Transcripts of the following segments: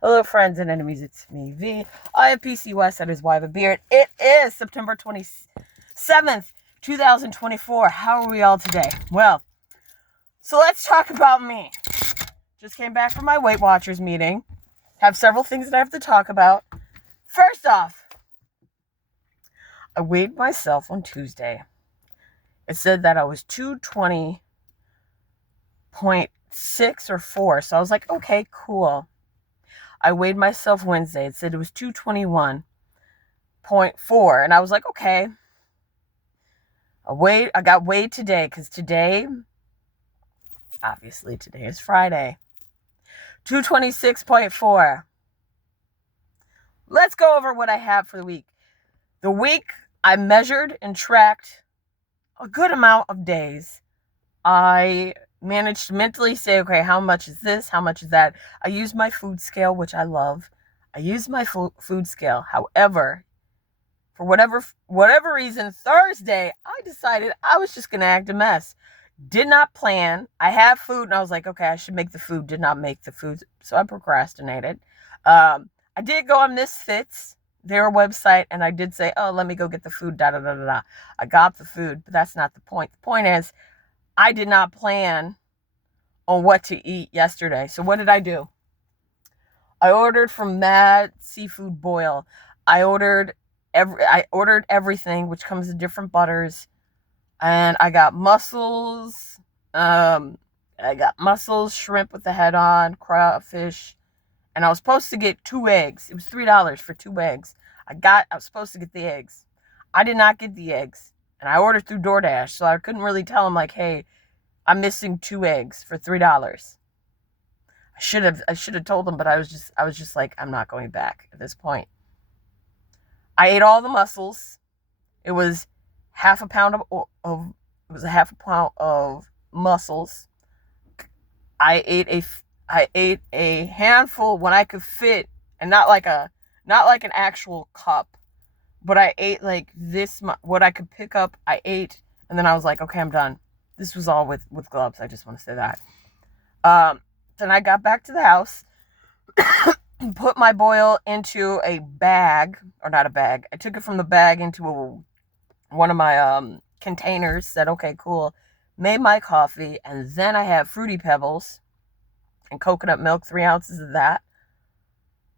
Hello, friends and enemies. It's me, V. I am PC West. That is why I have a beard. It is September 27th, 2024. How are we all today? Well, so let's talk about me. Just came back from my Weight Watchers meeting. Have several things that I have to talk about. First off, I weighed myself on Tuesday. It said that I was 220.6 or 4. So I was like, okay, cool. I weighed myself Wednesday. It said it was 221.4. And I was like, okay. I got weighed today because obviously today is Friday. 226.4. Let's go over what I have for the week. The week I measured and tracked a good amount of days. I managed to mentally say, okay, how much is this? How much is that? I use my food scale, which I love. I use my food scale. However, for whatever reason, Thursday, I decided I was just going to act a mess. Did not plan. I have food, and I was like, okay, I should make the food. Did not make the food, so I procrastinated. I did go on Misfits, their website, and I did say, oh, let me go get the food, da-da-da-da-da. I got the food, but that's not the point. The point is, I did not plan on what to eat yesterday. So what did I do? I ordered from Mad Seafood Boil. I ordered everything, which comes in different butters, and I got mussels. Shrimp with the head on, crawfish, and I was supposed to get 2 eggs. It was $3 for 2 eggs. I was supposed to get the eggs. I did not get the eggs, and I ordered through DoorDash, so I couldn't really tell them like, hey, I'm missing 2 eggs for $3. I should have told them, but I was just like, I'm not going back at this point. I ate all the mussels. It was half a pound of mussels. I ate a handful when I could fit, and not like an actual cup, but I ate like this what I could pick up. I ate, and then I was like, okay, I'm done. This was all with gloves. I just want to say that. Then I got back to the house, put my boil into a bag, or not a bag. I took it from the bag into one of my containers. Said, okay, cool. Made my coffee, and then I have Fruity Pebbles and coconut milk, 3 ounces of that.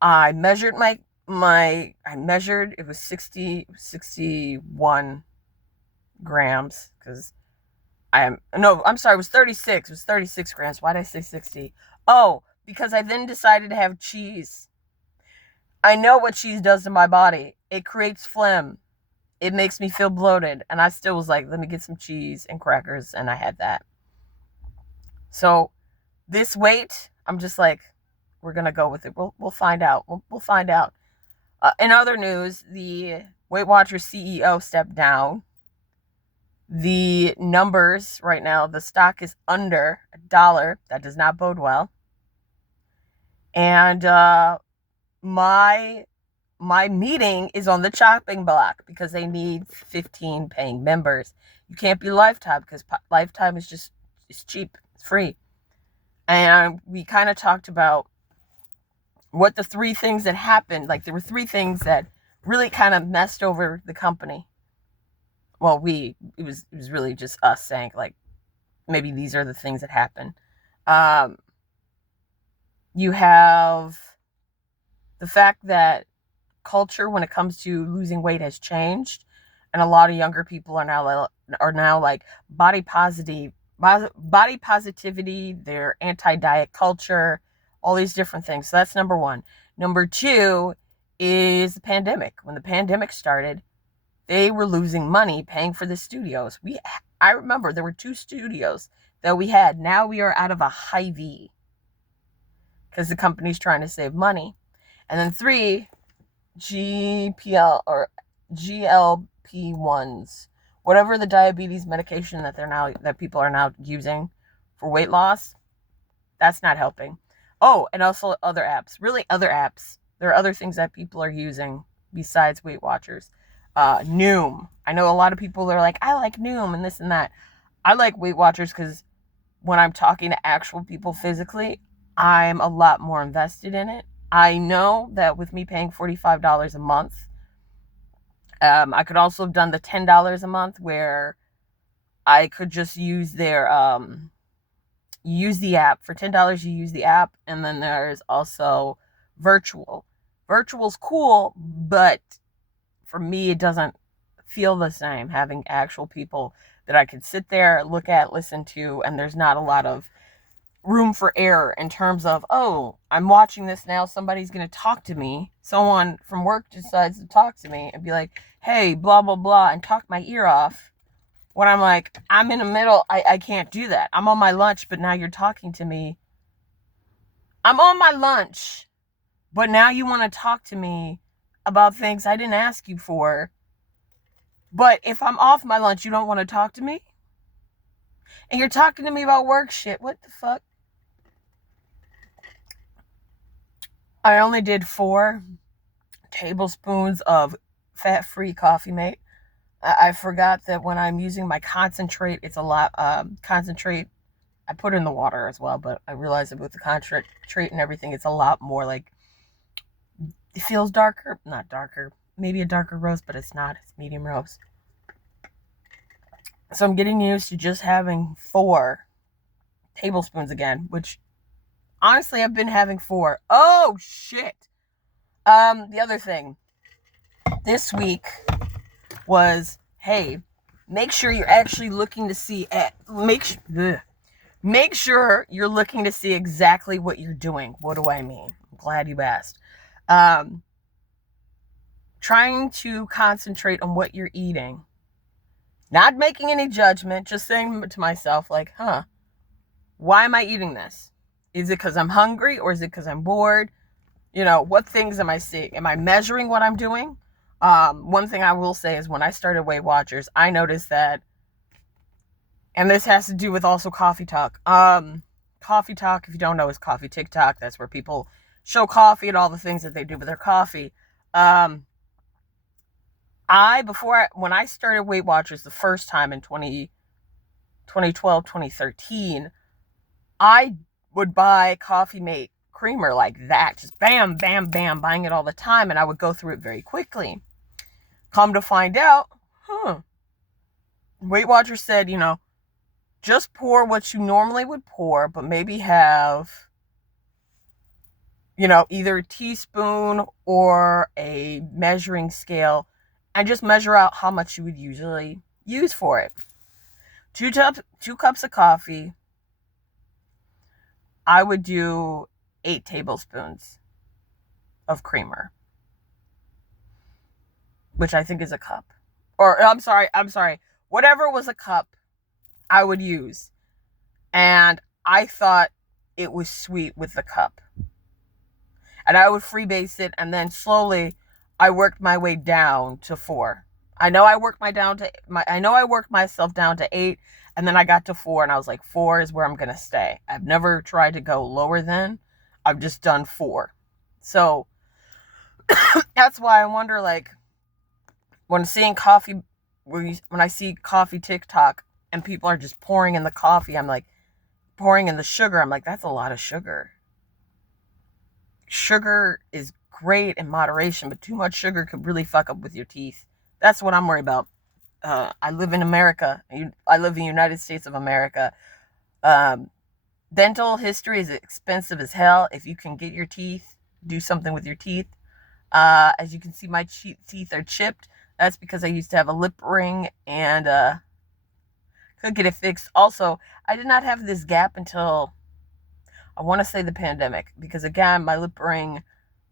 I measured it was 61 grams, because I'm sorry, it was 36. It was 36 grams. Why did I say 60? Oh, because I then decided to have cheese. I know what cheese does to my body. It creates phlegm. It makes me feel bloated. And I still was like, let me get some cheese and crackers. And I had that. So this weight, I'm just like, we're going to go with it. We'll find out. We'll find out. In other news, the Weight Watchers CEO stepped down. The numbers right now, the stock is under $1. That does not bode well. And my meeting is on the chopping block because they need 15 paying members. You can't be Lifetime because Lifetime is cheap. It's free. And we kind of talked about what the 3 things that happened. Like, there were 3 things that really kind of messed over the company. Well, it was really just us saying, like, maybe these are the things that happen. You have the fact that culture when it comes to losing weight has changed, and a lot of younger people are now like body positivity, they're anti-diet culture, all these different things. So that's number 1. Number 2 is the pandemic. When the pandemic started, they were losing money paying for the studios. I remember there were 2 studios that we had. Now we are out of a Hy-Vee because the company's trying to save money. And then 3, GPL or GLP-1s, whatever the diabetes medication that people are now using for weight loss, that's not helping. Oh, and also other apps. Really, other apps. There are other things that people are using besides Weight Watchers. Noom. I know a lot of people are like, I like Noom and this and that. I like Weight Watchers because when I'm talking to actual people physically, I'm a lot more invested in it. I know that with me paying $45 a month, I could also have done the $10 a month where I could just use their use the app. For $10 you use the app, and then there's also virtual. Virtual's cool, but for me it doesn't feel the same having actual people that I could sit there, look at, listen to, and there's not a lot of room for error in terms of, oh, I'm watching this now, somebody's going to talk to me. Someone from work decides to talk to me and be like, hey, blah, blah, blah, and talk my ear off. When I'm like, I'm in the middle, I can't do that. I'm on my lunch, but now you're talking to me. I'm on my lunch, but now you want to talk to me about things I didn't ask you for. But if I'm off my lunch, you don't want to talk to me? And you're talking to me about work shit. What the fuck? I only did 4 tablespoons of fat-free Coffee Mate. I forgot that when I'm using my concentrate, it's a lot. Concentrate, I put in the water as well, but I realized that with the concentrate and everything, it's a lot more like, it feels darker. Not darker. Maybe a darker roast, but it's not. It's medium roast. So I'm getting used to just having 4 tablespoons again, which honestly I've been having 4. Oh shit. The other thing this week was, hey, make sure you're actually looking to see make sure you're looking to see exactly what you're doing. What do I mean? I'm glad you asked. Trying to concentrate on what you're eating. Not making any judgment, just saying to myself, like, why am I eating this? Is it because I'm hungry, or is it because I'm bored? You know, what things am I seeing? Am I measuring what I'm doing? One thing I will say is when I started Weight Watchers, I noticed that, and this has to do with also Coffee Talk. Coffee Talk, if you don't know, is Coffee TikTok. That's where people show coffee and all the things that they do with their coffee. When I started Weight Watchers the first time in 2012, 2013, I would buy Coffee Mate creamer like that, just bam, bam, bam, buying it all the time, and I would go through it very quickly. Come to find out, Weight Watchers said, just pour what you normally would pour, but maybe have, either a teaspoon or a measuring scale, and just measure out how much you would usually use for it. 2 cups of coffee, I would do 8 tablespoons of creamer, which I think is a cup. Or, I'm sorry. Whatever was a cup, I would use. And I thought it was sweet with the cup. And I would freebase it, and then slowly I worked my way down to 4. I know I worked myself down to 8, and then I got to 4, and I was like, 4 is where I'm going to stay. I've never tried to go lower than. I've just done 4. So that's why I wonder, like, when I see coffee TikTok and people are just pouring in the coffee, I'm like, pouring in the sugar, I'm like, that's a lot of sugar. Sugar is great in moderation, but too much sugar could really fuck up with your teeth. That's what I'm worried about. I live in America. I live in the United States of America. Dental history is expensive as hell. If you can get your teeth, do something with your teeth. As you can see, my teeth are chipped. That's because I used to have a lip ring and could get it fixed. Also, I did not have this gap until, I want to say, the pandemic, because again, my lip ring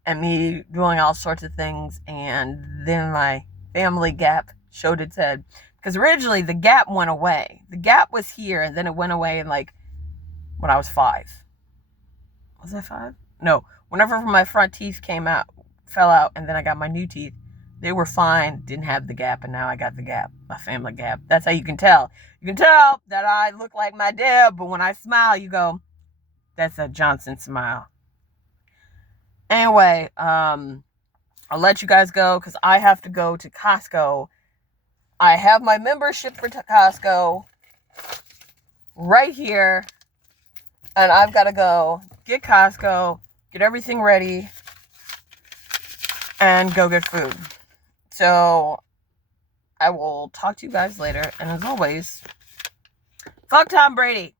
and me doing all sorts of things, and then my family gap showed its head. Because originally the gap went away. The gap was here, and then it went away in, like, when I was 5. Was I 5? No. Whenever my front teeth fell out, and then I got my new teeth, they were fine, didn't have the gap, and now I got the gap, my family gap. That's how you can tell. You can tell that I look like my dad, but when I smile, you go, that's a Johnson smile. Anyway, I'll let you guys go because I have to go to Costco. I have my membership for Costco right here, and I've got to go get Costco, get everything ready, and go get food. So I will talk to you guys later. And as always, fuck Tom Brady.